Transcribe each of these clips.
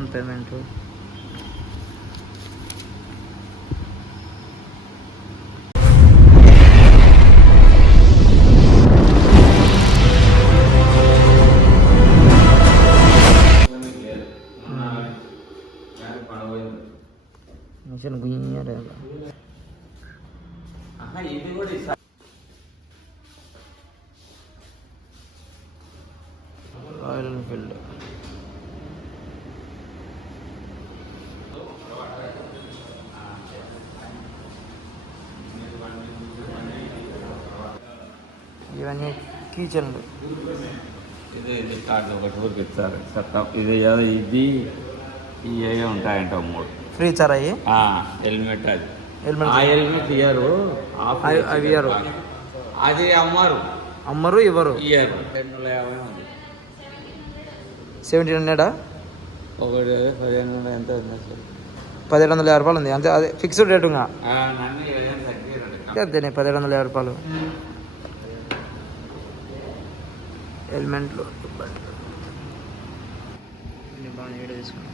Down payment. Machine గుయ్యారు Royal Enfield. ఇవన్నీ కిచెన్లు. ఇది కార్డు ఒకటి ఊరికి ఇస్తారు సత్తా. ఇది ఇది ఇవే ఉంటాయంట 3 ఫ్రీ ఇచ్చారా? హెల్మెట్. అది హెల్మెట్ ఆ హెల్మెట్ ఇయ్యరు, అవి ఇయ్యరు, అది అమ్మరు ఇవ్వరు. ఇయ్యరు. 250 ఉంది. 1700 ఒకటి 1500 ఎంత 1750 రూపాయలు ఉంది అంతే. అదే ఫిక్స్డ్ రేటుగా తగ్గి అంతేనే 1750 రూపాయలు. హెల్మెట్లు బాగా వీడియో తీసుకున్నాం.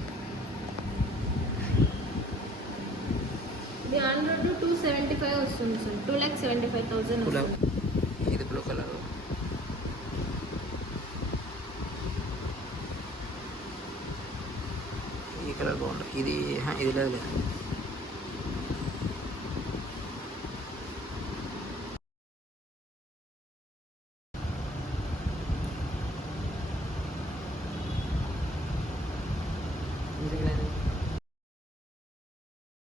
ఇది ఆండ్రాయిడ్ 275 వస్తుంది సార్. 2,75,000. ఇది బ్లూ కలర్. ఈ కలర్ బాగుంది. ఇది లేదు.